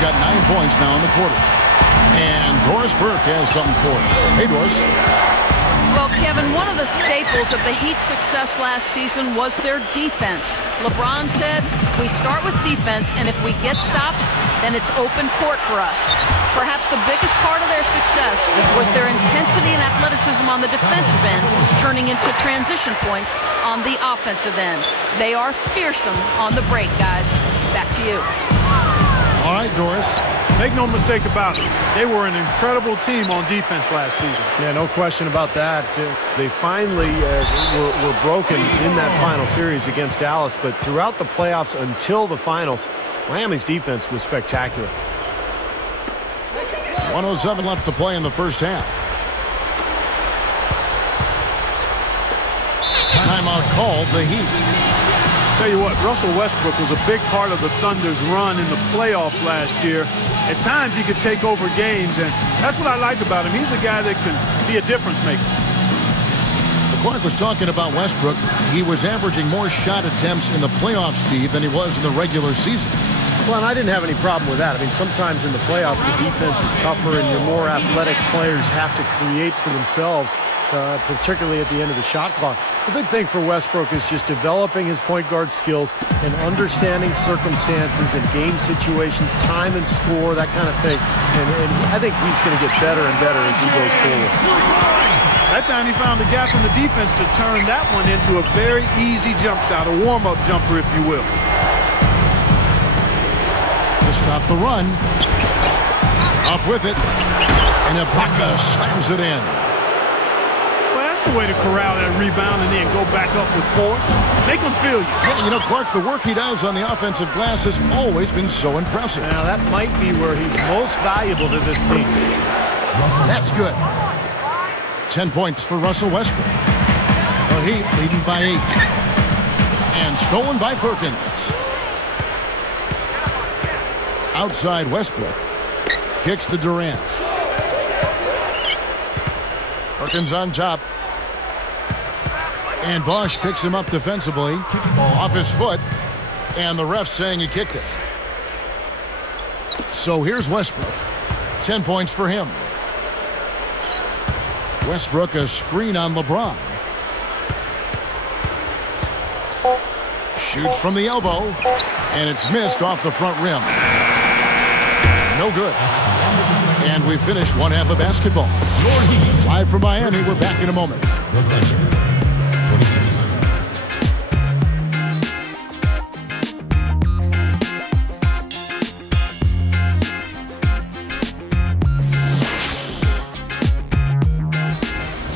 got 9 points now in the quarter. And Doris Burke has something for us. Hey, Doris. Well, Kevin, one of the staples of the Heat's success last season was their defense. LeBron said, we start with defense, and if we get stops, then it's open court for us. Perhaps the biggest part of their success was their intensity and athleticism on the defensive end, turning into transition points on the offensive end. They are fearsome on the break, guys. Back to you. All right, Doris. Make no mistake about it. They were an incredible team on defense last season. Yeah, no question about that. They finally were broken in that final series against Dallas, but throughout the playoffs until the finals, Miami's defense was spectacular. 1:07 left to play in the first half. Timeout called the Heat. Tell you what, Russell Westbrook was a big part of the Thunder's run in the playoffs last year. At times he could take over games, and that's what I like about him. He's a guy that can be a difference maker. Clark was talking about Westbrook. He was averaging more shot attempts in the playoffs, Steve, than he was in the regular season. Well, and I didn't have any problem with that. I mean, sometimes in the playoffs the defense is tougher and your more athletic players have to create for themselves, particularly at the end of the shot clock. The big thing for Westbrook is just developing his point guard skills and understanding circumstances and game situations, time and score, that kind of thing. And I think he's going to get better and better as he goes forward. That time he found a gap in the defense to turn that one into a very easy jump shot, a warm-up jumper, if you will. To stop the run. Up with it. And Ibaka slams it in. That's the way to corral that rebound and then go back up with force. Make them feel you. Yeah, you know, Clark, the work he does on the offensive glass has always been so impressive. Now, that might be where he's most valuable to this team. That's good. 10 points for Russell Westbrook. The Heat leading by 8. And stolen by Perkins. Outside Westbrook. Kicks to Durant. Perkins on top. And Bosch picks him up defensively. Off his foot. And the ref saying he kicked it. So here's Westbrook. 10 points for him. Westbrook a screen on LeBron. Shoots from the elbow. And it's missed off the front rim. No good. And we finish one half of basketball. Live from Miami, we're back in a moment.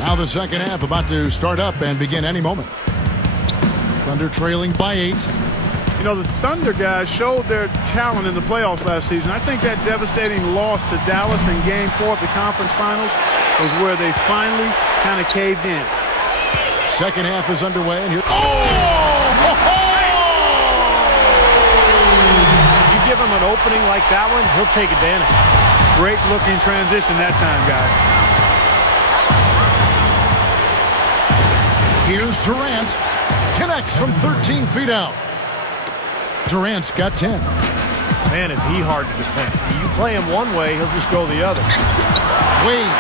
Now the second half about to start up and begin any moment. Thunder trailing by 8. You know, the Thunder guys showed their talent in the playoffs last season. I think that devastating loss to Dallas in Game 4 of the conference finals was where they finally kind of caved in. Second half is underway, and here. Oh! You give him an opening like that one, he'll take advantage. Great looking transition that time, guys. Here's Durant. Connects from 13 feet out. Durant's got 10. Man, is he hard to defend. You play him one way, he'll just go the other. Wade.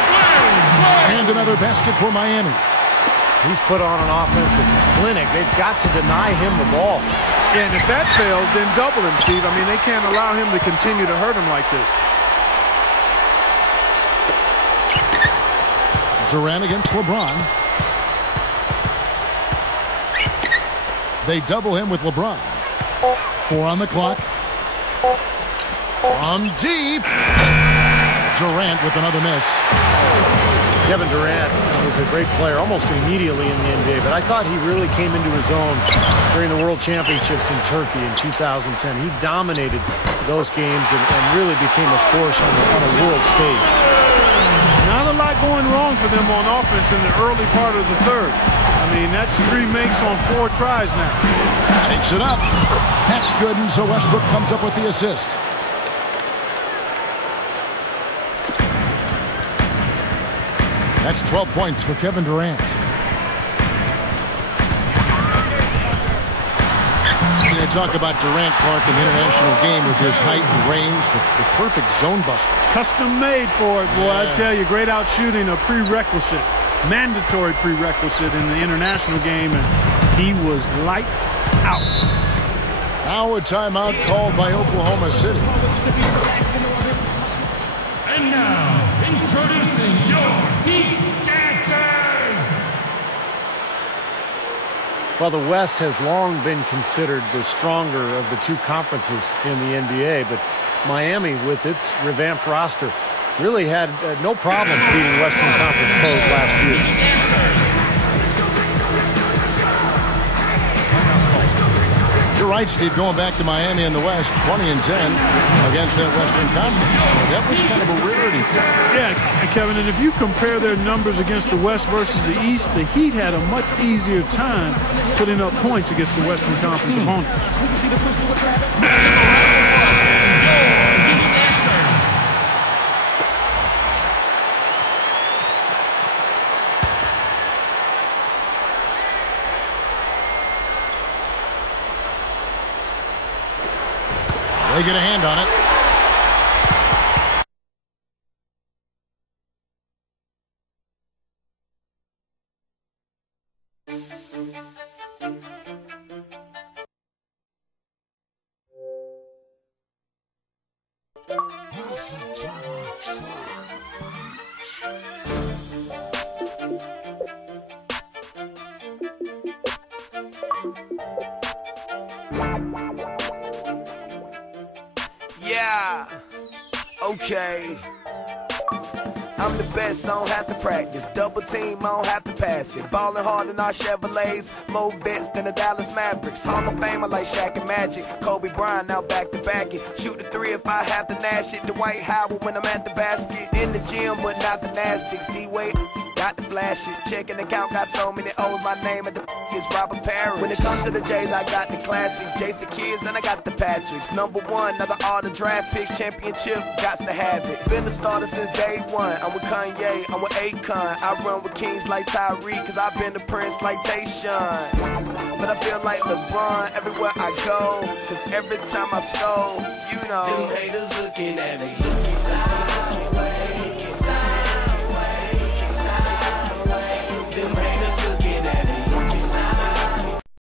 And another basket for Miami. He's put on an offensive clinic. They've got to deny him the ball. And if that fails, then double him, Steve. I mean, they can't allow him to continue to hurt him like this. Durant against LeBron. They double him with LeBron. 4 on the clock. From deep. Durant with another miss. Kevin Durant was a great player almost immediately in the NBA, but I thought he really came into his own during the World Championships in Turkey in 2010. He dominated those games and really became a force on a world stage. Not a lot going wrong for them on offense in the early part of the third. I mean, that's 3 makes on 4 tries now. Takes it up. That's good, and so Westbrook comes up with the assist. That's 12 points for Kevin Durant. You talk about Durant, Clark, an international game with his height and range, the perfect zone buster. Custom made for it, boy. I tell you, great out shooting, a prerequisite, mandatory prerequisite in the international game, and he was lights out. Now a timeout called by Oklahoma City. And now, introducing your Heat Dancers! Well, the West has long been considered the stronger of the two conferences in the NBA, but Miami, with its revamped roster, really had no problem beating Western Conference foes last year. You're right, Steve. Going back to Miami in the West, 20-10 against that Western Conference. So that was kind of a rarity. Yeah, Kevin, and if you compare their numbers against the West versus the East, the Heat had a much easier time putting up points against the Western Conference opponents. They get a hand on it. Yeah, okay. I'm the best, I don't have to practice. Double team, I don't have to pass it. Ballin' hard in our Chevrolets, more vets than the Dallas Mavericks. Hall of Famer like Shaq and Magic. Kobe Bryant now back to back it. Shoot the three if I have to nash it. Dwight Howard when I'm at the basket. In the gym, but not the Gymnastics. D-Wade, got to flash it. Checking account, got so many O's. My name at the is Robert Parrish. When it comes to the J's, I got the classics. Jason Kids, and I got the Patricks. Number one, now all the draft picks. Championship, got to have it. Been the starter since day one. I'm with Kanye, I'm with Akon. I run with kings like Tyreek, cause I've been the prince like Tayshaun. But I feel like LeBron everywhere I go, cause every time I score, you know. Them haters